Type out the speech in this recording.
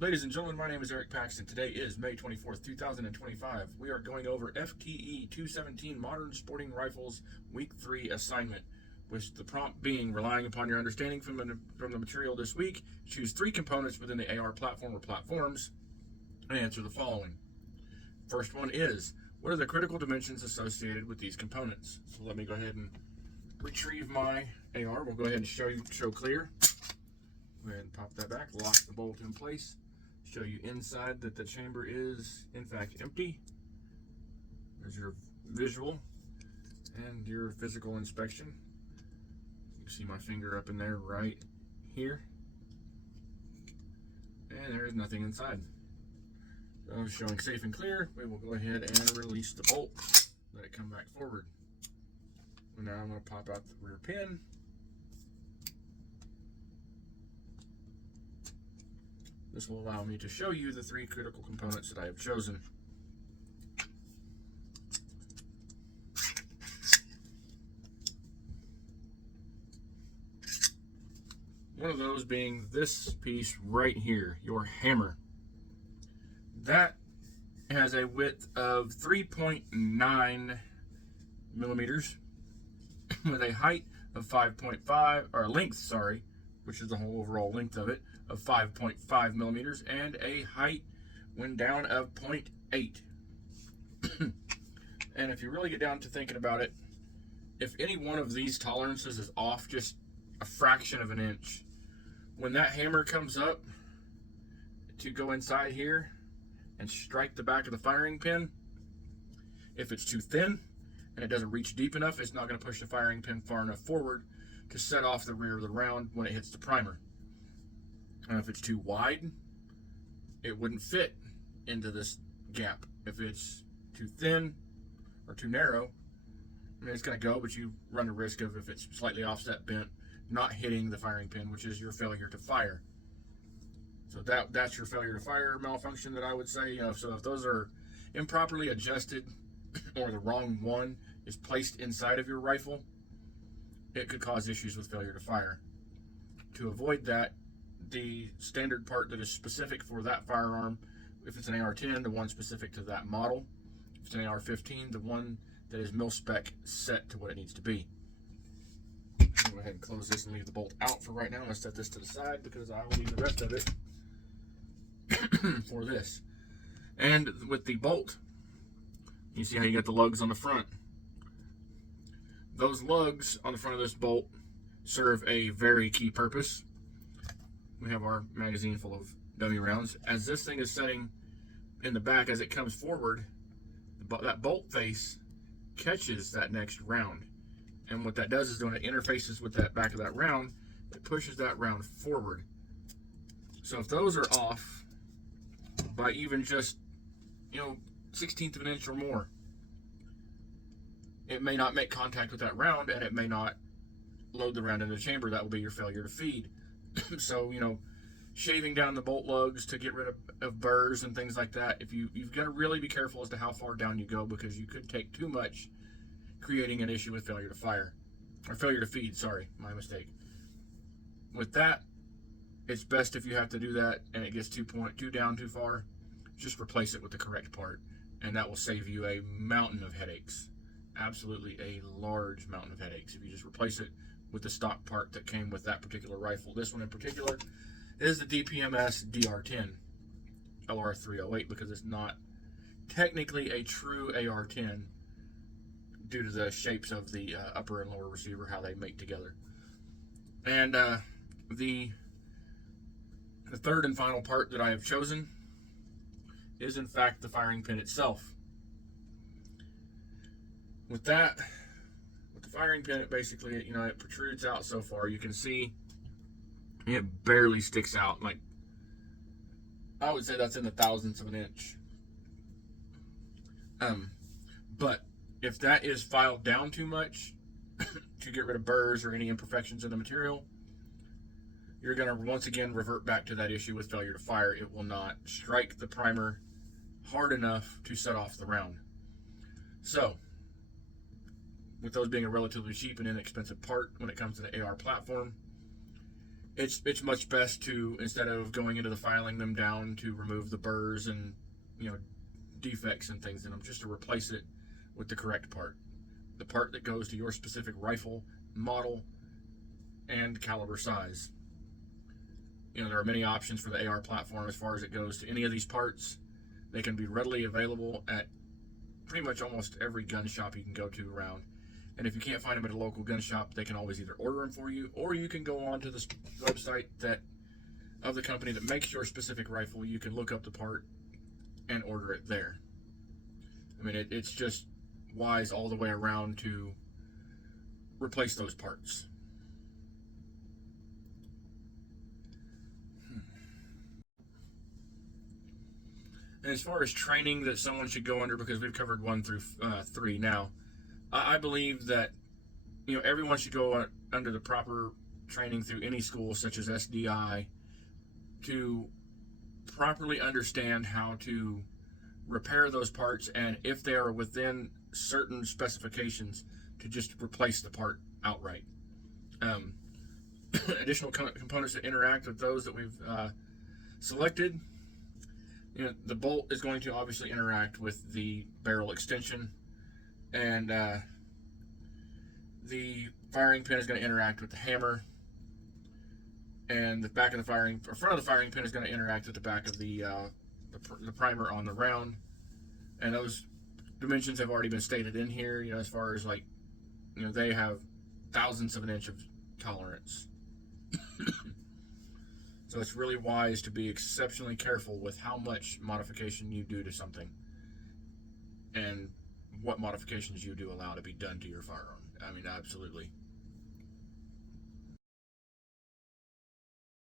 Ladies and gentlemen, my name is Eric Paxton. Today is May 24th, 2025. We are going over FTE 217 Modern Sporting Rifles Week 3 assignment, with the prompt being relying upon your understanding from the material this week. Choose 3 components within the AR platform or platforms and answer the following. First one is, what are the critical dimensions associated with these components? So let me go ahead and retrieve my AR. We'll go ahead and show clear. Go ahead and pop that back, lock the bolt in place. Show you inside that the chamber is in fact empty. There's your visual and your physical inspection. You can see my finger up in there right here, and there is nothing inside. So showing safe and clear, we will go ahead and release the bolt, let it come back forward. And now I'm going to pop out the rear pin. This will allow me to show you the 3 critical components that I have chosen. One of those being this piece right here, your hammer. That has a width of 3.9 millimeters with a height of 5.5, or a length, sorry, which is the whole overall length of it, of 5.5 millimeters, and a height when down of 0.8. And if you really get down to thinking about it, if any one of these tolerances is off just a fraction of an inch, when that hammer comes up to go inside here and strike the back of the firing pin, if it's too thin and it doesn't reach deep enough, it's not going to push the firing pin far enough forward to set off the rear of the round when it hits the primer. And if it's too wide, it wouldn't fit into this gap. If it's too thin or too narrow, I mean, it's going to go, but you run the risk of, if it's slightly offset bent, not hitting the firing pin, which is your failure to fire. So that's your failure to fire malfunction that I would say. So if those are improperly adjusted or the wrong one is placed inside of your rifle, it could cause issues with failure to fire. To avoid that, the standard part that is specific for that firearm, if it's an AR-10, the one specific to that model. If it's an AR-15, the one that is mil-spec set to what it needs to be. I'll go ahead and close this and leave the bolt out for right now. Let's set this to the side because I will need the rest of it for this. And with the bolt, you see how you got the lugs on the front. Those lugs on the front of this bolt serve a very key purpose. We have our magazine full of dummy rounds. As this thing is setting in the back, as it comes forward, that bolt face catches that next round. And what that does is, when it interfaces with that back of that round, it pushes that round forward. So if those are off by even just, 1/16 of an inch or more, it may not make contact with that round, and it may not load the round into the chamber. That will be your failure to feed. So, shaving down the bolt lugs to get rid of burrs and things like that, you've got to really be careful as to how far down you go, because you could take too much, creating an issue with failure to fire, or failure to feed, sorry, my mistake. With that, it's best, if you have to do that and it gets too down too far, just replace it with the correct part, and that will save you a mountain of headaches. Absolutely a large mountain of headaches if you just replace it with the stock part that came with that particular rifle. This one in particular is the DPMS DR10 LR308, because it's not technically a true AR-10 due to the shapes of the upper and lower receiver, how they mate together. And the third and final part that I have chosen is in fact the firing pin itself. With the firing pin, it basically, it protrudes out so far. You can see it barely sticks out. Like, I would say that's in the thousandths of an inch. But if that is filed down too much to get rid of burrs or any imperfections in the material, you're going to once again revert back to that issue with failure to fire. It will not strike the primer hard enough to set off the round. So, with those being a relatively cheap and inexpensive part when it comes to the AR platform, it's much best to, instead of going into the filing them down to remove the burrs and defects and things in them, just to replace it with the correct part, the part that goes to your specific rifle model and caliber size. There are many options for the AR platform as far as it goes to any of these parts. They can be readily available at pretty much almost every gun shop you can go to around. And if you can't find them at a local gun shop, they can always either order them for you, or you can go onto the website of the company that makes your specific rifle. You can look up the part and order it there. I mean, it's just wise all the way around to replace those parts. And as far as training that someone should go under, because we've covered 1 through 3 now, I believe that everyone should go under the proper training through any school such as SDI to properly understand how to repair those parts, and if they are within certain specifications, to just replace the part outright. Additional components that interact with those that we've selected. The bolt is going to obviously interact with the barrel extension, and the firing pin is going to interact with the hammer, and the back of the front of the firing pin is going to interact with the back of the primer on the round. And those dimensions have already been stated in here. As far as they have thousandths of an inch of tolerance. So it's really wise to be exceptionally careful with how much modification you do to something, and what modifications you do allow to be done to your firearm. I mean, absolutely.